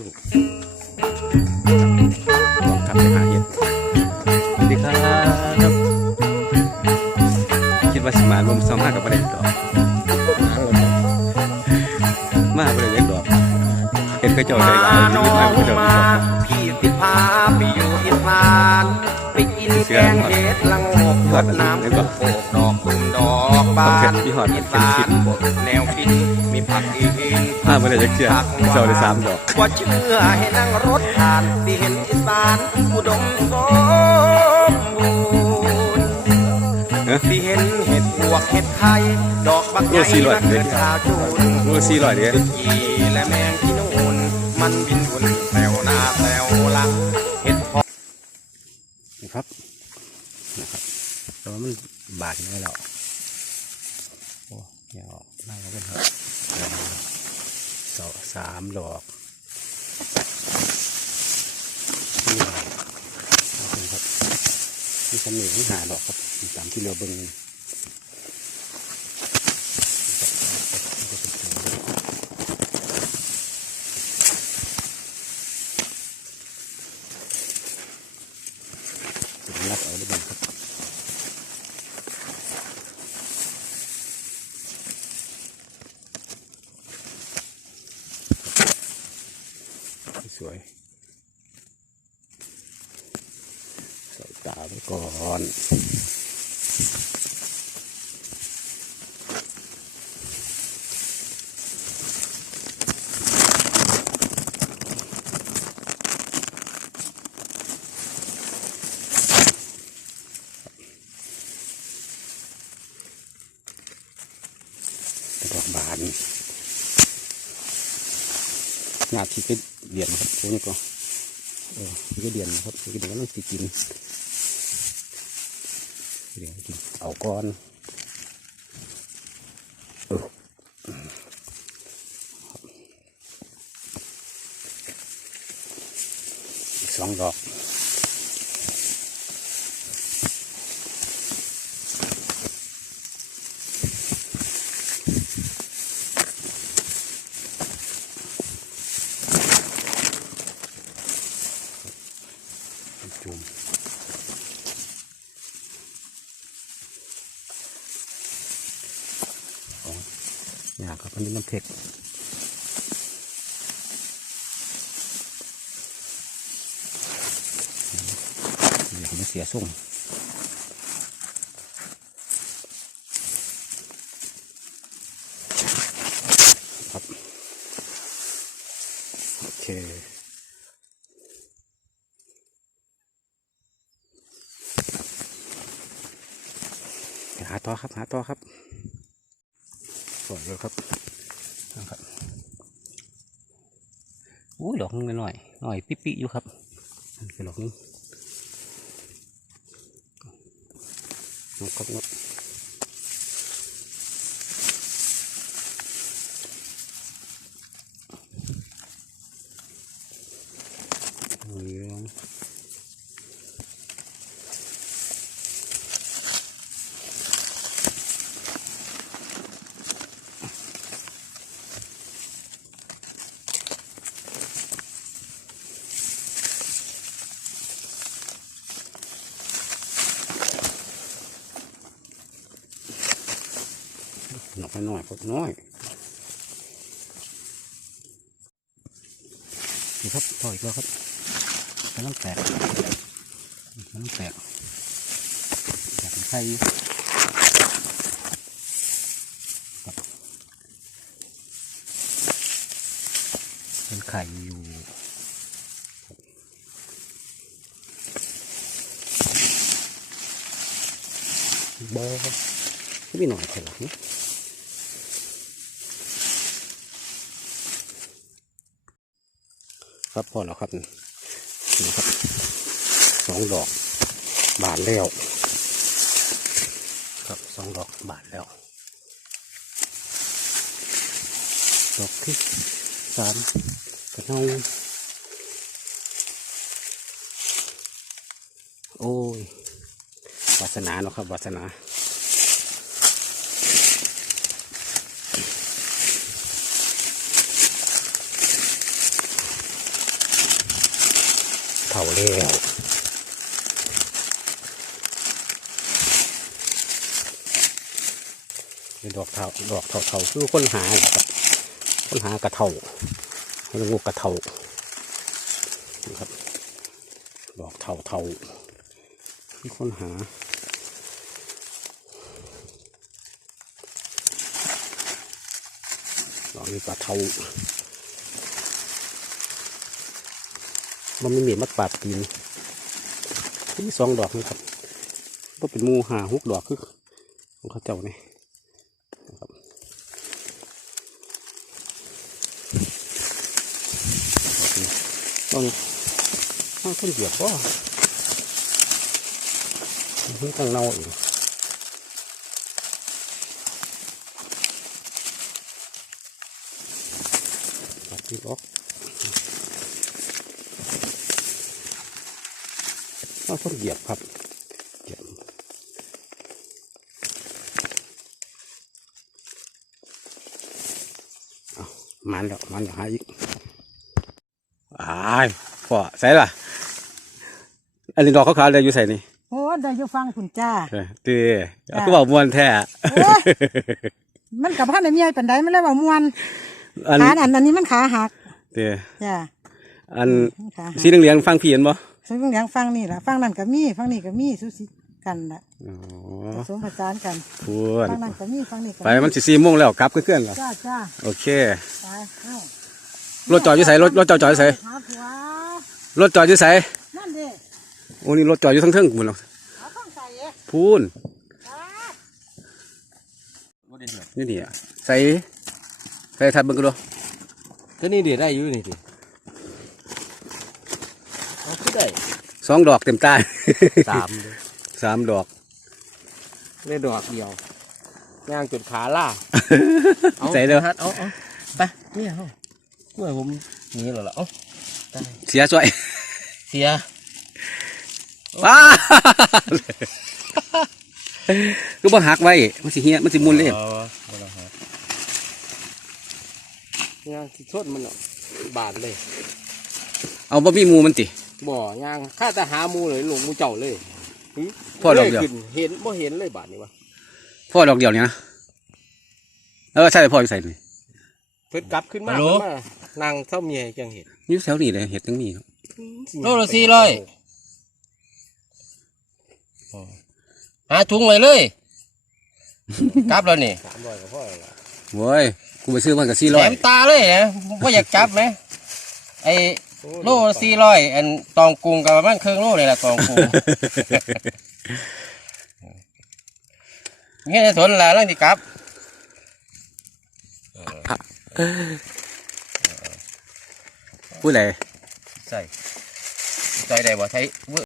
ลูกลองกลับไปหาเห็ดสวัสดีครับ คิดว่าสมารวมซ้อมาก เจ้าใจหลายอยู่ที่มาพี่ติดพาไปอยู่อีสานไปกินแกงเห็ดละโงกหยดน้ำโขกดอกตุ่มดอกบานพี่หอีสานแนวกินมีผักอีนมาประเด็นจะเชื่อเจ้าได้สามดอกว่าเชื่อให้นั่งรถผ่านที่เห็นอีสานอุดมสมบูรณ์ที่เห็นเห็ดปวกเห็ดไข่ดอกบักใหญ่นักเกิดชาวจูนรู้สี่ร้อยเดียวและแมงที่ มันบินวนแถวหน้าแถวหลังเห็ดพอนะครับนะครับแต่ว่ามันบาดไม่แล้วโอ้ยาวนั่งก็เป็นครับสองสามดอกนี่ดอกนี่ครับนี่ฉันหนึ่หาดอกครับตามที่เรือเบิง งัดเอาได้บ้างครับสวยใส่ตาไปก่อน ดอกบาน งาที่ก็เดียนครับโอ้นี่ก็เออนี่ก็เดียนนะครับนี่ก็เดียนก็ต้องกินเดี๋ยวกินเอาก้อนเอออีกสองดอก ยากครับอันนี้น้ำเผ็ดเดี๋ยวมันเสียส่งครับโอเคหาต่อครับ หาต่อครับ สวยเลยครับนะครับอุ้ยดอกนึงหน่อยหน่อยปิ๊ปิ๊อยู่ครับนั่นคือดอกนึงนกครับนก หนอกน้อยๆครับน้อยนี่ครับต่ออีกแล้วครับกำลังแตกกำลังแตกแตกเป็นไข่อยู่ครับเป็นไข่อยู่บอครับไม่หน่อยเถอะ ครับพ่อแล้วครับนี่ครับสองดอกบานแล้ว ครับสองดอกบานแล้ว ดอกที่สามกระเนาโอ้ยวาสนาเนาะครับวาสนา เถาแล้วเป็นดอกเถาดอกเถาเถาคือค้นหาครับค้นหากระเถาเขาเรียกว่ากระเถานะครับ ดอกเถาเถาคือค้นหาดอกนี้ปลาเทา มันไม่มีมัดปาดตีนที่สองดอกนี่ครับก็เป็นมูหาหกดอกคือของเขาเจ้านี่นะครับดอกนี้ต้นมันต้นเหยียบก็มันต้องเน่าอีกตัดที่ล็อก เอาคนเหยียบครับเหยียบเอามันแล้วมันแล้วหาอีกอ้ายพอใส่ล่ะ อันนี้ดอกขาวๆเลยอยู่ใส่นี่โอ้ได้อยู่ฟังคุณจ้าเออตีเอาก็บอกมวนแท้โอ้ยมันกับพันในเมียปันไดมันเลยว่ามวนอันขาอันอันนี้มันขาหักตีจ้าอันมันขาหักสีเหลืองๆฟังพี่เห็นบ่ ซึ่งเหลียงฟังนี่ล่ะฟังนั่นก็มีฟังนี่ก็มีสุสิกันล่ะอ๋อผสมผสานกันพูนฟังนั่นก็มีฟังนี่ก็ไปมันสิสี่โมงแล้วกลับเพื่อนๆล่ะจ้าจ้าโอเคไปเอ้ารถจอดอยู่ไสรถรถจอดจอดอยู่ไสหาผัวรถจอดอยู่ไสนั่นเด้โอ้นี่รถจอดอยู่ทั้งเทิงหมดแล้วเอาต้องใส่เอ๊ะพูนจ้านี่นี่อะใส่ใส่ทัดเบิ่งกันดูก็นี่เดี๋ยวได้อยู่นี่ดิเอาขึ้น ได้สองดอกเต็มตาสามเลยสามดอกได้ดอกเดียวย่างจนขาล่าอาใส่เด้อฮัดเอาเอาไปเนี่ยเอาเมื่อผมหนี้แล้วล่ะเอาได้เสียช่วยเสียว้าก็บ่หักไว้ มันสิเฮียมันสิมุนเลยอาบ่ละฮะย่างสิชดมันเนาะบาดเลย เอาบ่มีหมูมันติ บ่ย่างข้าแต่หาหมูเลยหลงหมูเจ้าเลยพ่อดอกเดียว ขึ้นเห็นบ่เห็นเลยบาดนี้วะพ่อดอกเดียวเนี่ยนะเออใช่พ่ออยู่ใส่นี่เพิ่นกลับขึ้นมาฮัลโหล เพิ่นมานั่งเท่าเมียจังเห็นอยู่แถวนี้เลยเห็ดทั้งนี้เนาะโลละสี่ร้อย หาถุงไว้เลย กลับแล้วนี่สามร้อยก็พอแล้วล่ะโว้ยกูไปซื้อมันกับสี่แหร้ลอยมตาเลยนะว่าอยากจับไหมไอ้ โลละสี่ร้อยอันตองกรุงกับประมาณครึ่งโลเลยล่ะตองกรุงเงี้ยในสวนละเรื่องที่กลับพูดอะไรใส่ใส่ได้บ่ใช้